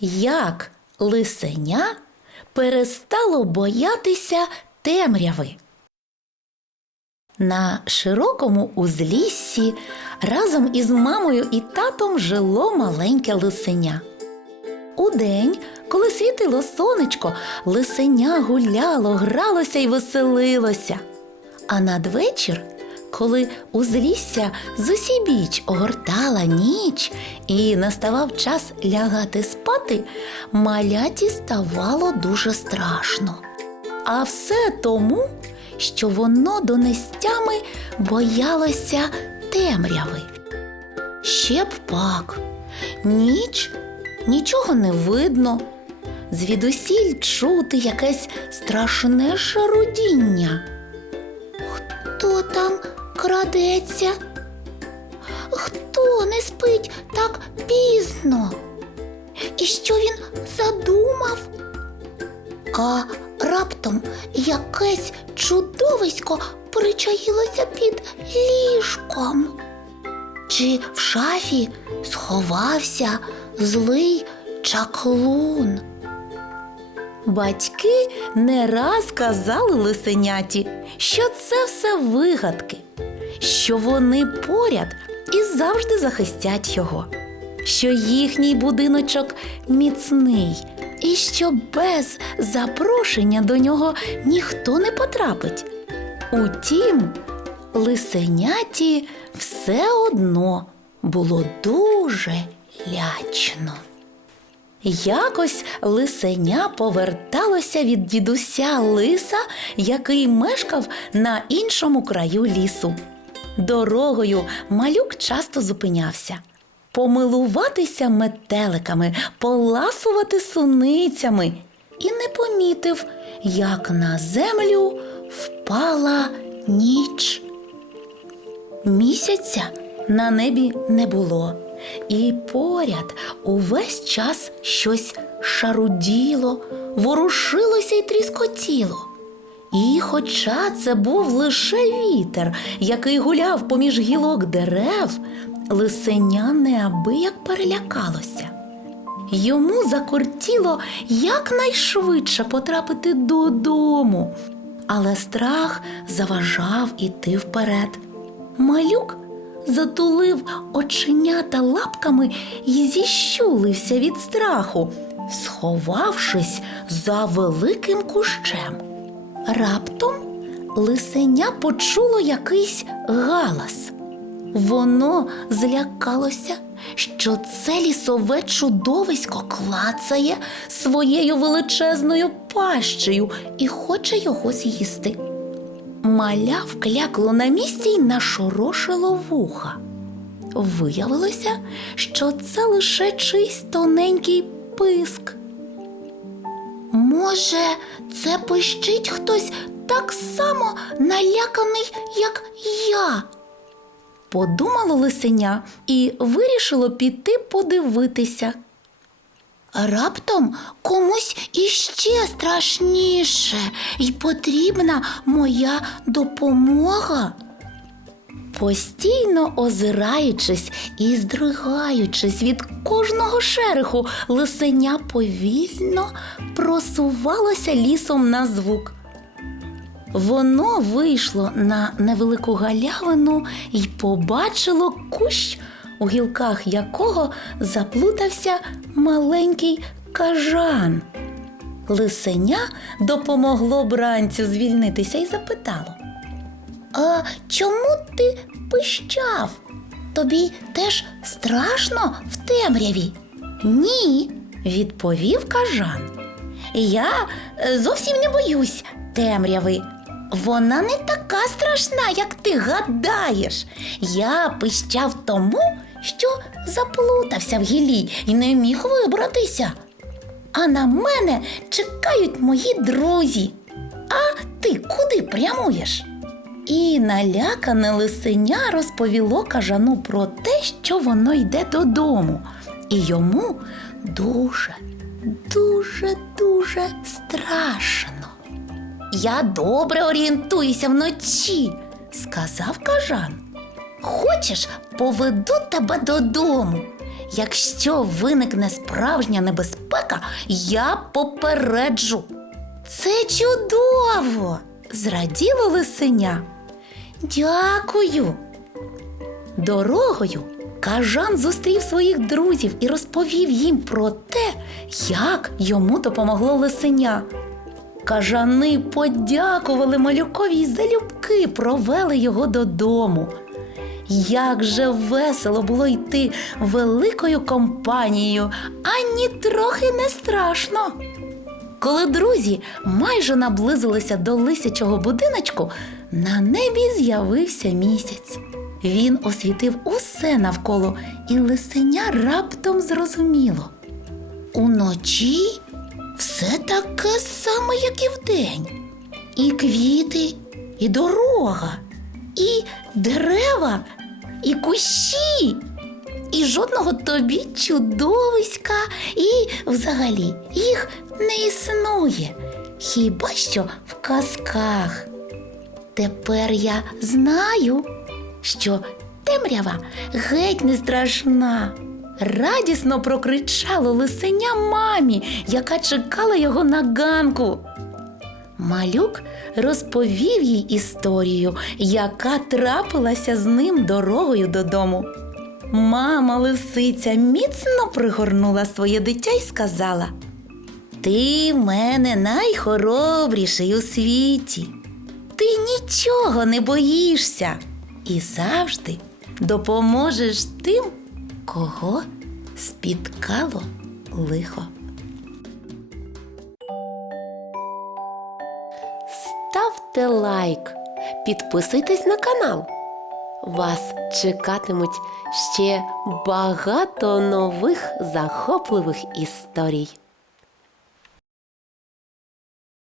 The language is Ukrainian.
як лисеня перестало боятися темряви. На широкому узліссі разом із мамою і татом жило маленьке лисеня. Удень, коли світило сонечко, лисеня гуляло, гралося й веселилося. А надвечір, коли узлісся зусібіч огортала ніч і наставав час лягати спати, маляті ставало дуже страшно. А все тому, що воно донестями боялося темряви. Ще б пак, ніч нічого не видно, звідусіль чути якесь страшне шарудіння. Крадеться? Хто не спить так пізно? І що він задумав? А раптом якесь чудовисько причаїлося під ліжком. Чи в шафі сховався злий чаклун? Батьки не раз казали лисеняті, що це все вигадки, що вони поряд і завжди захистять його, що їхній будиночок міцний, і що без запрошення до нього ніхто не потрапить. Утім, лисеняті все одно було дуже лячно. Якось лисеня поверталося від дідуся лиса, який мешкав на іншому краю лісу. Дорогою малюк часто зупинявся. Помилуватися метеликами, поласувати суницями і не помітив, як на землю впала ніч. Місяця на небі не було, і поряд увесь час щось шаруділо, ворушилося й тріскотіло. І хоча це був лише вітер, який гуляв поміж гілок дерев, лисеня неабияк перелякалося. Йому закортіло якнайшвидше потрапити додому, але страх заважав іти вперед. Малюк затулив оченята лапками і зіщулився від страху, сховавшись за великим кущем. Раптом лисеня почуло якийсь галас. Воно злякалося, що це лісове чудовисько клацає своєю величезною пащею і хоче його з'їсти. Маля вклякло на місці й нашорошило вуха. Виявилося, що це лише чийсь тоненький писк. Може, це пищить хтось так само наляканий, як я? Подумало лисеня і вирішило піти подивитися. Раптом комусь іще страшніше і потрібна моя допомога. Постійно озираючись і здригаючись від кожного шереху, лисеня повільно просувалося лісом на звук. Воно вийшло на невелику галявину і побачило кущ, у гілках якого заплутався маленький кажан. Лисеня допомогло бранцю звільнитися і запитало. А чому ти пищав? Тобі теж страшно в темряві? Ні, відповів кажан. Я е, зовсім не боюсь темряви. Вона не така страшна, як ти гадаєш. Я пищав тому, що заплутався в гілі і не міг вибратися. А на мене чекають мої друзі. А ти куди прямуєш? І налякане лисеня розповіло кажану про те, що воно йде додому, і йому дуже, дуже, дуже страшно. Я добре орієнтуюся вночі, сказав кажан. Хочеш, поведу тебе додому. Якщо виникне справжня небезпека, я попереджу. Це чудово! зраділо лисеня. Дякую. Дорогою кажан зустрів своїх друзів і розповів їм про те, як йому допомогло лисеня. Кажани подякували малюкові й залюбки провели його додому. Як же весело було йти великою компанією, ані трохи не страшно. Коли друзі майже наблизилися до лисячого будиночку, на небі з'явився місяць. Він освітив усе навколо, і лисеня раптом зрозуміло. Уночі все таке саме, як і вдень. І квіти, і дорога, і дерева, і кущі, і жодного тобі чудовиська, і взагалі їх не існує. Хіба що в казках. Тепер я знаю, що темрява геть не страшна. Радісно прокричало лисеня мамі, яка чекала його на ганку. Малюк розповів їй історію, яка трапилася з ним дорогою додому. Мама лисиця міцно пригорнула своє дитя і сказала: Ти в мене найхоробріший у світі. Ти нічого не боїшся і завжди допоможеш тим, кого спіткало лихо. Ставте лайк, підписуйтесь на канал. Вас чекатимуть ще багато нових захопливих історій.